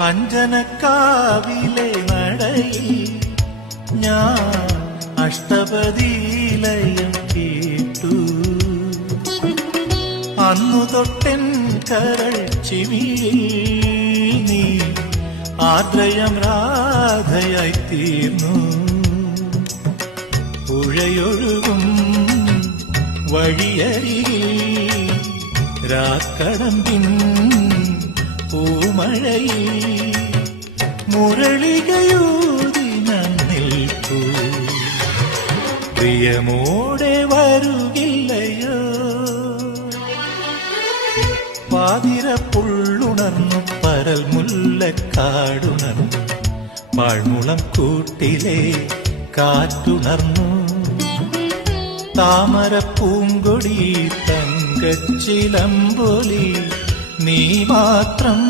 അഞ്ജനക്കാവിലെ നടയിൽ ഞാൻ അഷ്ടപതിലയം കേട്ടു. അന്നു തൊട്ടൻ കരൾ ചിമിയിൽ നീ ആദ്രയം രാധയായി തീർന്നു. പുഴയൊഴുകും വഴിയരികിൽ രാക്കടമ്പിൻ പൂമഴയിൽ മുരളികയൂതി ഞാൻ നിൽപ്പൂ. പ്രിയമോടെ വരുകില്ലയോ? പാതിരപ്പുള്ളുണർന്നു പരൽ മുല്ലക്കാടുണർന്നു. പാഴ്മുളം കൂട്ടിലെ കാറ്റുണർന്നു. താമരപ്പൂങ്കൊടി തങ്കച്ചിലമ്പൊലി നീ മാത്രം